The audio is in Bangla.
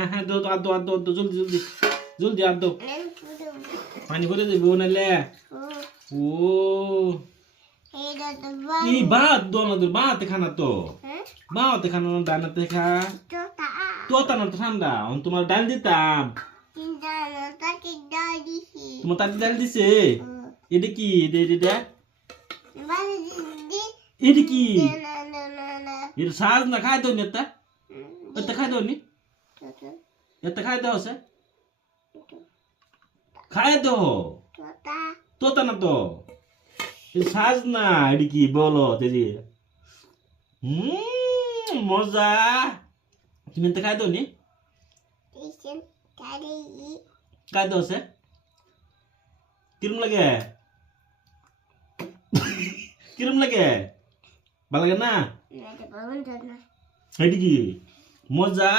হ্যাঁ হ্যাঁ দো আর দো আর দো জলদি জলদি জলদি আর দো পানি ভরে দেবো নাহলে ও এই ভাত দো না তোর ভাত খানা তো ভাত খানা ডানাতে খা তো তা না ঠান্ডা তোমার ডাল দিতাম তোমার তাতে ডাল দিছে এটা কি এটা এটা কি এটা সাজ না খাই দো নেতা এটা খাই দো নি এটা খাই দাও সে খাই দো তোতা না তো সাজ না এটা কি বলো দিদি মজা তুমি এটা খাই দো নি খাই দো সে কিরম লাগে কিরম লাগে ভালো লাগে না এটা কি মজা